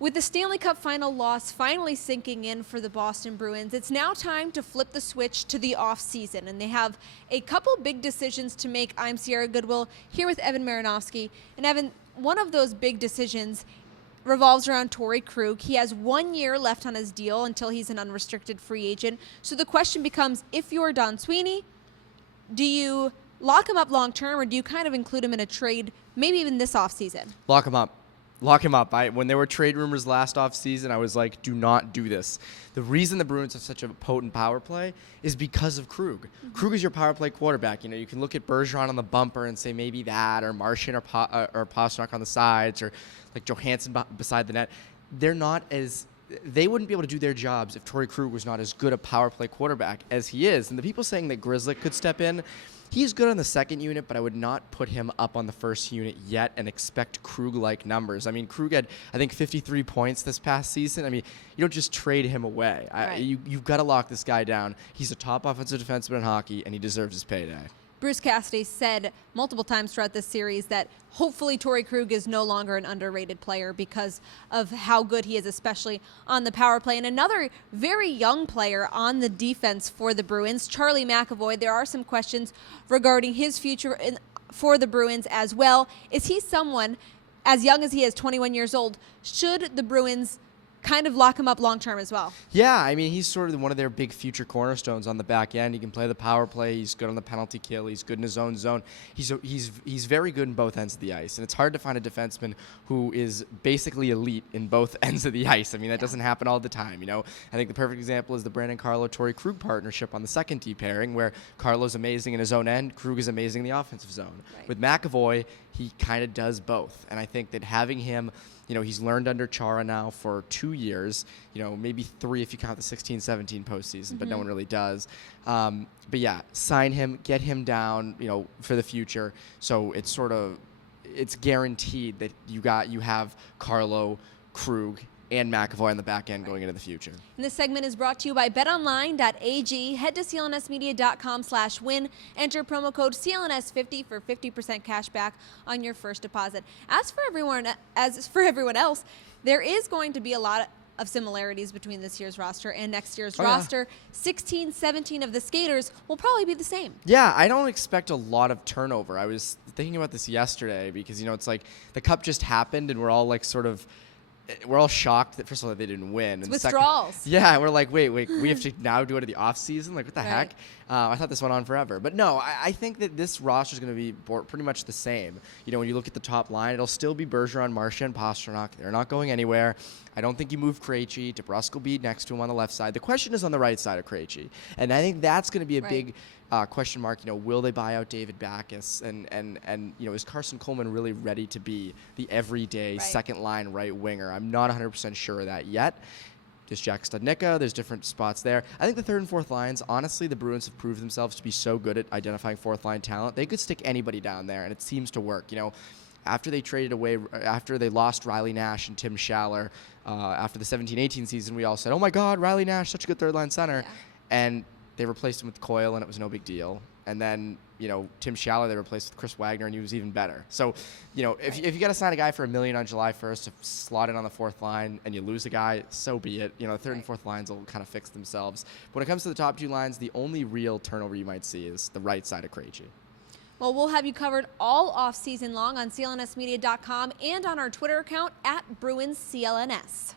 With the Stanley Cup Final loss finally sinking in for the Boston Bruins, it's now time to flip the switch to the offseason, and they have a couple big decisions to make. I'm Sierra Goodwill here with Evan Marinofsky. And Evan, one of those big decisions revolves around Torey Krug. He has 1 year left on his deal until he's an unrestricted free agent. So the question becomes, if you're Don Sweeney, do you lock him up long term, or do you kind of include him in a trade, maybe even this offseason? Lock him up. Lock him up. When there were trade rumors last offseason, I was like, do not do this. The reason the Bruins have such a potent power play is because of Krug. Mm-hmm. Krug is your power play quarterback. You know, you can look at Bergeron on the bumper and say maybe that, or Marchand or Pastrnak on the sides, or like Johansson beside the net. They wouldn't be able to do their jobs if Torey Krug was not as good a power play quarterback as he is. And the people saying that Grzelcyk could step in, he's good on the second unit, but I would not put him up on the first unit yet and expect Krug-like numbers. I mean, Krug had, I think, 53 points this past season. I mean, you don't just trade him away. Right. You've got to lock this guy down. He's a top offensive defenseman in hockey, and he deserves his payday. Bruce Cassidy said multiple times throughout this series that hopefully Torey Krug is no longer an underrated player because of how good he is, especially on the power play. And another very young player on the defense for the Bruins, Charlie McAvoy. There are some questions regarding his future for the Bruins as well. Is he someone, as young as he is, 21 years old, should the Bruins kind of lock him up long term as well? Yeah, I mean, he's sort of one of their big future cornerstones on the back end. He can play the power play. He's good on the penalty kill. He's good in his own zone. He's very good in both ends of the ice, and it's hard to find a defenseman who is basically elite in both ends of the ice. I mean, that doesn't happen all the time. You know, I think the perfect example is the Brandon Carlo-Torey Krug partnership on the second D pairing, where Carlo's amazing in his own end, Krug is amazing in the offensive zone. Right. With McAvoy, he kind of does both, and I think that having him, you know, he's learned under Chara now for 2 years, you know, maybe 3 if you count the 16-17 postseason, but no one really does. But yeah, sign him, get him down, you know, for the future. So it's guaranteed that you have Carlo, Krug, and McAvoy on the back end going into the future. And this segment is brought to you by betonline.ag. Head to clnsmedia.com/win. Enter promo code CLNS50 for 50% cash back on your first deposit. As for everyone else, there is going to be a lot of similarities between this year's roster and next year's roster. 16, 17 of the skaters will probably be the same. Yeah, I don't expect a lot of turnover. I was thinking about this yesterday because, you know, it's like the Cup just happened and we're all like we're all shocked that, first of all, they didn't win. It's withdrawals. Yeah, we're like, wait, we have to now do it at the off-season? Like, what the heck? I thought this went on forever. But no, I think that this roster is going to be pretty much the same. You know, when you look at the top line, it'll still be Bergeron, Marchand, Pastrnak. They're not going anywhere. I don't think you move Krejci. DeBrusk will be next to him on the left side. The question is on the right side of Krejci. And I think that's going to be a big question mark. You know, will they buy out David Backes? And you know, is Carson Coleman really ready to be the everyday second-line right winger? I'm not 100% sure of that yet. There's Jack Studnicka. There's different spots there. I think the third and fourth lines, honestly, the Bruins have proved themselves to be so good at identifying fourth-line talent. They could stick anybody down there, and it seems to work. You know, after they lost Riley Nash and Tim Schaller, after the 17-18 season, we all said, oh, my God, Riley Nash, such a good third-line center. Yeah. And they replaced him with Coyle, and it was no big deal. And then, you know, Tim Schaller, they replaced with Chris Wagner, and he was even better. So, you know, if you got to sign a guy for $1 million on July 1st to slot in on the fourth line and you lose a guy, so be it. You know, the third and fourth lines will kind of fix themselves. But when it comes to the top two lines, the only real turnover you might see is the right side of Krejci. Well, we'll have you covered all off-season long on clnsmedia.com and on our Twitter account @BruinsCLNS.